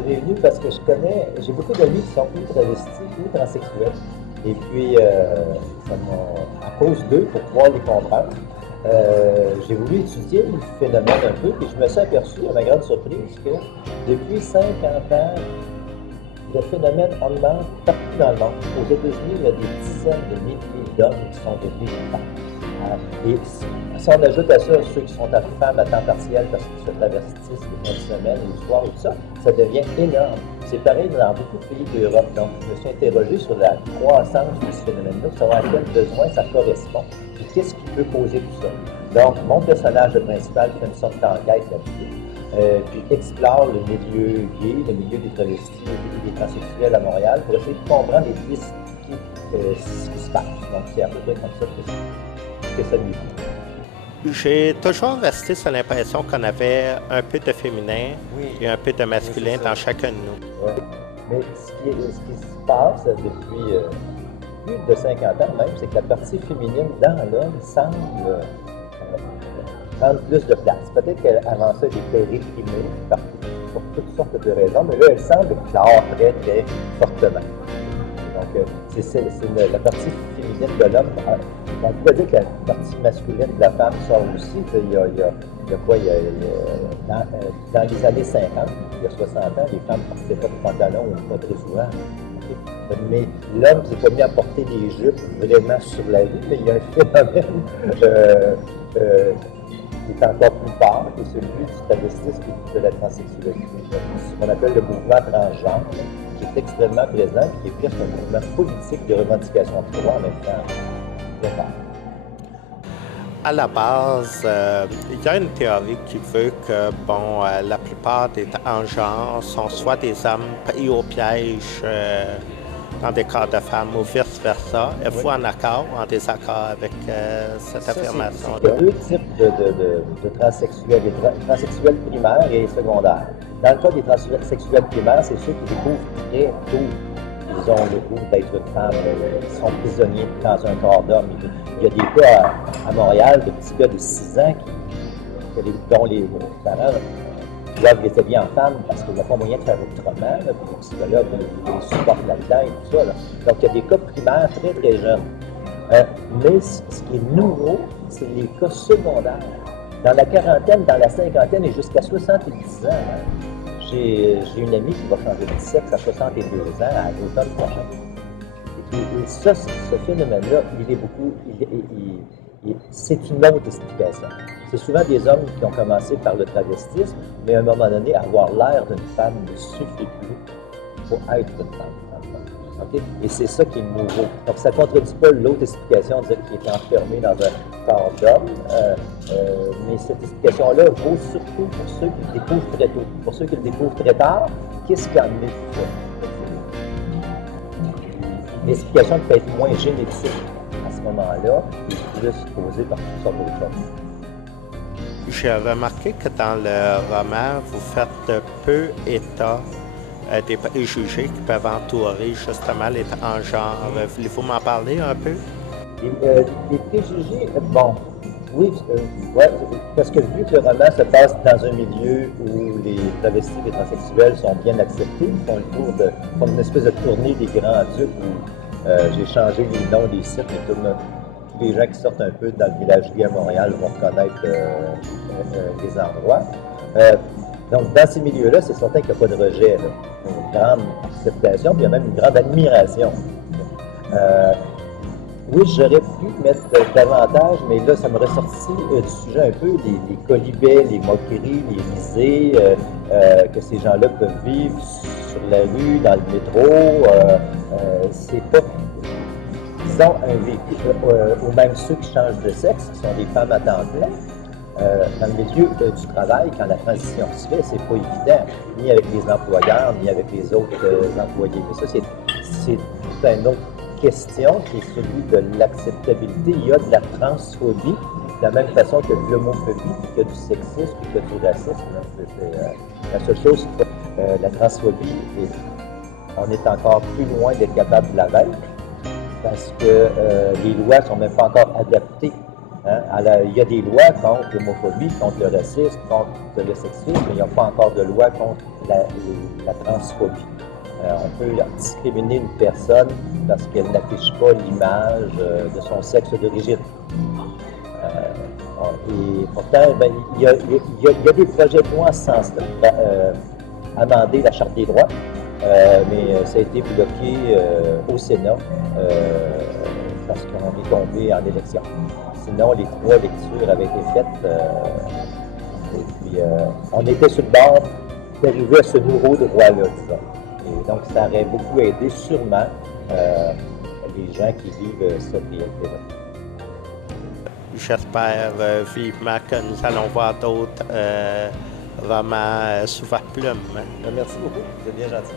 s'est réunis parce que j'ai beaucoup d'amis qui sont ou travestis ou transsexuels. Et puis, à cause d'eux, pour pouvoir les comprendre, j'ai voulu étudier le phénomène un peu, puis je me suis aperçu, à ma grande surprise, que depuis 50 ans, le phénomène augmente partout dans le monde. Aux États-Unis, il y a des dizaines de milliers d'hommes qui sont devenus femmes. Et si on ajoute à ça ceux qui sont femmes à temps partiel parce qu'ils se travestissent les fins de semaine, les soirs et tout ça, ça devient énorme. C'est pareil dans beaucoup de pays d'Europe. Donc, je me suis interrogé sur la croissance de ce phénomène-là, pour savoir à quel besoin ça correspond, et qu'est-ce qui peut causer tout ça. Donc, mon personnage principal fait une sorte d'enquête là-dessus. Puis explore le milieu gay, le milieu des travestis et des transsexuels à Montréal pour essayer de comprendre et d'expliquer ce qui se passe. Donc, c'est à peu près comme ça que ça lui fait. J'ai toujours resté sur l'impression qu'on avait un peu de féminin et un peu de masculin dans chacun de nous. Ouais. Mais ce qui se passe depuis plus de 50 ans même, c'est que la partie féminine dans l'homme semble prendre plus de place. Peut-être qu'avant ça, elle était réprimée pour toutes sortes de raisons, mais là, elle semble éclore très, très fortement. Donc, c'est la partie féminine de l'homme. On pourrait dire que la partie masculine de la femme sort aussi. Il y a quoi? Dans les années 50, il y a 60 ans, les femmes ne portaient pas de pantalon ou pas très souvent. Mais l'homme s'est pas mis à porter des jupes vraiment sur la rue, mais il y a un phénomène qui est encore plus fort, qui est celui du travestisme et de la transsexualité. Ce qu'on appelle le mouvement transgenre, qui est extrêmement présent et qui est presque un mouvement politique de revendication de droit en même temps. Très fort. À la base, il y a une théorie qui veut que la plupart des transgenres sont soit des hommes pris au piège dans des corps de femmes ou vice-versa. Êtes-vous en accord ou en désaccord avec cette affirmation-là? Il y a deux types de transsexuels, les transsexuels primaires et secondaires. Dans le cas des transsexuels primaires, c'est ceux qui découvrent très tôt qu'ils ont le goût d'être une femme, qui sont prisonniers dans un corps d'homme. Il y a des cas à Montréal de petits gars de 6 ans dont les parents doivent les habiller en femmes parce qu'il n'y a pas moyen de faire autrement, puis les psychologues les supportent là-dedans et tout ça. Là. Donc, il y a des cas primaires très, très jeunes. Mais ce qui est nouveau, c'est les cas secondaires. Dans la quarantaine, dans la cinquantaine et jusqu'à 70 ans, j'ai une amie qui va changer de sexe à 62 ans à l'automne prochain. Et ça, ce phénomène-là, c'est une autre explication. C'est souvent des hommes qui ont commencé par le travestisme, mais à un moment donné, avoir l'air d'une femme ne suffit plus pour être une femme. Okay? Et c'est ça qui est nouveau. Donc, ça ne contredit pas l'autre explication de dire qu'il est enfermé dans un corps d'homme, mais cette explication-là vaut surtout pour ceux qui le découvrent très tôt. Pour ceux qui le découvrent très tard, qu'est-ce qu'il y en est tout ça? L'explication peut être moins génétique à ce moment-là et plus posée par toutes sortes d'autres choses. J'ai remarqué que dans le roman, vous faites peu état des préjugés qui peuvent entourer justement les transgenres. Voulez-vous m'en parler un peu? Les préjugés, bon, oui, ouais, parce que vu que le roman se passe dans un milieu où les travestis et les transsexuels sont bien acceptés, ils font une espèce de tournée des grands ducs où j'ai changé les noms des sites, mais tous les gens qui sortent un peu dans le village gay à Montréal vont reconnaître les endroits. Donc, dans ces milieux-là, c'est certain qu'il n'y a pas de rejet, là. Une grande acceptation, puis il y a même une grande admiration. Oui, j'aurais pu mettre davantage, mais là, ça me ressorti du sujet un peu, les colibets, les moqueries, les risées que ces gens-là peuvent vivre sur la rue, dans le métro. C'est pas, disons, un vécu, ou même ceux qui changent de sexe, qui sont des femmes à temps plein. Dans le milieu du travail, quand la transition se fait, c'est pas évident, ni avec les employeurs, ni avec les autres employés. Mais ça, c'est une autre question qui est celui de l'acceptabilité. Il y a de la transphobie, de la même façon que de l'homophobie, qu'il y a du sexisme, qu'il y a du racisme. C'est la seule chose, la transphobie, on est encore plus loin d'être capable de la vaincre, parce que les lois ne sont même pas encore adaptées. Hein? Il y a des lois contre l'homophobie, contre le racisme, contre le sexisme, mais il n'y a pas encore de loi contre la transphobie. On peut discriminer une personne parce qu'elle n'affiche pas l'image de son sexe d'origine. Et pourtant, ben, il y a des projets de loi en ce sens amender la Charte des droits, mais ça a été bloqué au Sénat parce qu'on est tombé en élection. Sinon, les 3 lectures avaient été faites et puis on était sur le bord d'arriver à ce nouveau droit-là, disons. Et donc, ça aurait beaucoup aidé sûrement les gens qui vivent cette réalité-là. J'espère vivement que nous allons voir d'autres romans sous votre plume. Merci beaucoup, c'est bien gentil.